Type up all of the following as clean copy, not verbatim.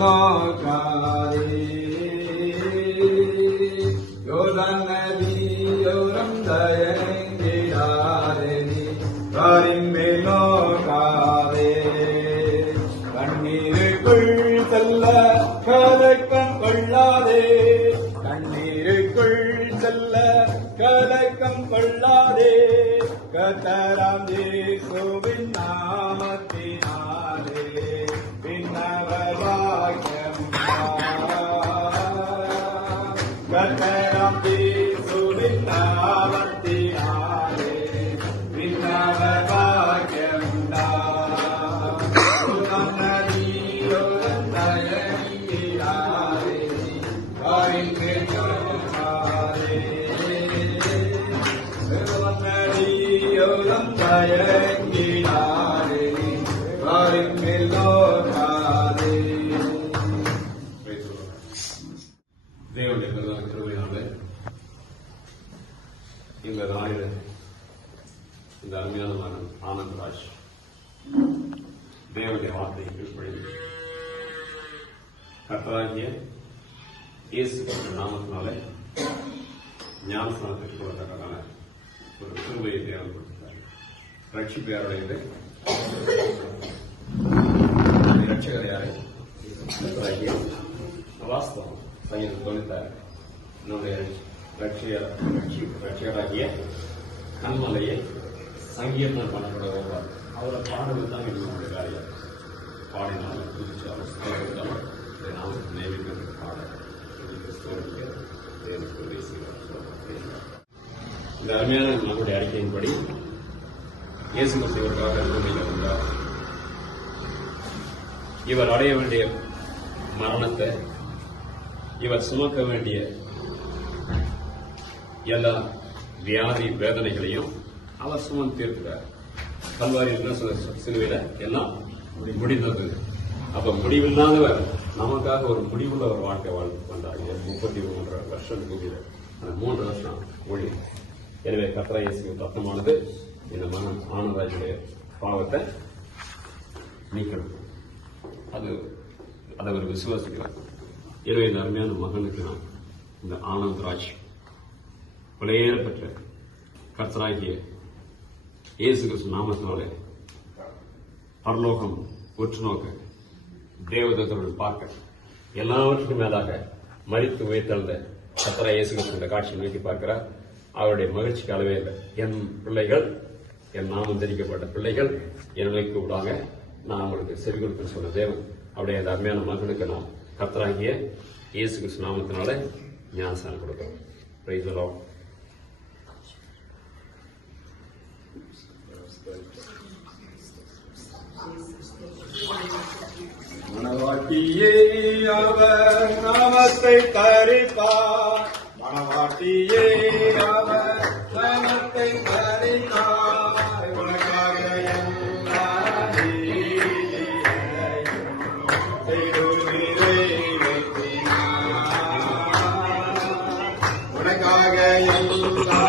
நோக்காதே. யோர்தான் நதியோரம் தயங்கிடாதே நீ வாரின் மேல் நோக்காதே. கண்ணீருக்குள் செல்ல கலக்கம் கொள்ளாதே. கண்ணீருக்குள் செல்ல கலக்கம் கொள்ளாதே. கர்த்தராம் இயேசுவின் நாமத்தினாலே விண்ணவர் பாக்கியம். கர்த்தராம் இயேசுவின் நாமத்தினாலே விண்ணவர் பாக்கியம். நதியோரம் தயங்கிடாதே வாரின் மேல் நோக்காதே. நதியோரம் தயங்கிடாதே வாரின் மேல் நோக்காதே. தேவனுடைய கிருபையினாலே இந்த நாளில் இந்த அருமையான மகன் ஆனந்தராஜ் தேவனுடைய வார்த்தையை கீழ்ப்படிந்து கர்த்தராகிய இயேசு கிறிஸ்துவின் நாமத்தினாலே ஞானஸ்நானத்திற்கு கொள்ளத்தக்கதான ஒரு கிருபையை தேவன் கொடுத்தார். ரட்சிப்பையாருடைய ரட்சகரையாரை வாஸ்தவம் சங்கீதம் 96 நம்முடைய ரட்சகராகிய கண்மலையை சங்கீர்த்தனம் பண்ணப்பட வருவார். அவரை பாடுவது தான் என்னுடைய காரியம். பாடினாலும் புதுச்சாலும் ஸ்தோரித்தாலும் நாமத்தை நைவேத்தியம் பாட ஸ்தோரிக்க இந்த அருமையான நம்முடைய அறிக்கையின்படி இயேசு கிறிஸ்து இவருக்காக பூமியில் வந்தார். இவர் அடைய வேண்டிய மரணத்தை, இவர் சுமக்க வேண்டிய எல்லா வியாதி வேதனைகளையும் அவர் சுமந்து தீர்க்கிறார். கல்வாரியில் சிலுவையில எல்லாம் முடிந்தது. அப்ப முடிவில்லாதவர் நமக்காக ஒரு முடிவுள்ள ஒரு வாழ்க்கை வந்தார். 33 வருஷம் கூடிய அந்த 3 வருஷம் மொழி. எனவே கர்த்தராகிய இயேசுவின் ரத்தமானது இந்த மகன் ஆனந்தராஜுடைய பாவத்தை நீக்கணும். அதை அவர் விசுவாசிக்கிறார். எனவே இந்த அருமையான மகனுக்கு நான் இந்த ஆனந்தராஜ் விலையேற பெற்ற கர்த்தராகிய இயேசு கிறிஸ்து நாமத்தினாலே பரலோகம் உற்று நோக்க, தேவதூதர்கள் பார்க்க, எல்லாவற்றுக்கும் மேலாக மரித்து உயிர்த்தெழுந்த கர்த்தராகிய இயேசு கிறிஸ்து இந்த காட்சியை நோக்கி பார்க்கிறார். அவருடைய மகிழ்ச்சிக்கு அளவே இல்லை. என் பிள்ளைகள், என் நாமம் தெரிவிக்கப்பட்ட பிள்ளைகள் என்னை கூப்பிடாங்க, நான் அவங்களுக்கு செவி கொடுப்பேன்னு சொன்ன தேவன் அப்படியே அந்த அருமையான மகனுக்கு நான் கர்த்தராகிய இயேசு கிறிஸ்து நாமத்தினால ஞானஸ்நானம் கொடுக்கிறோம். Praise the Lord. மணவாட்டியே அவர் நாமத்தை தரித்தார். மணவாட்டியே அவர் நாமத்தை தரித்தார். உனக்காக எல்லா நீதியையும் செய்து நிறைவேற்றினார். உனக்காக எல்லா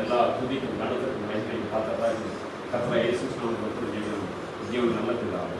எல்லா துதிக்கும் நடத்துக்கும் நன்மையும் பார்த்தா கர்த்தராகிய இயேசு கிறிஸ்துவின் ஜீவன் நல்லதுதான்.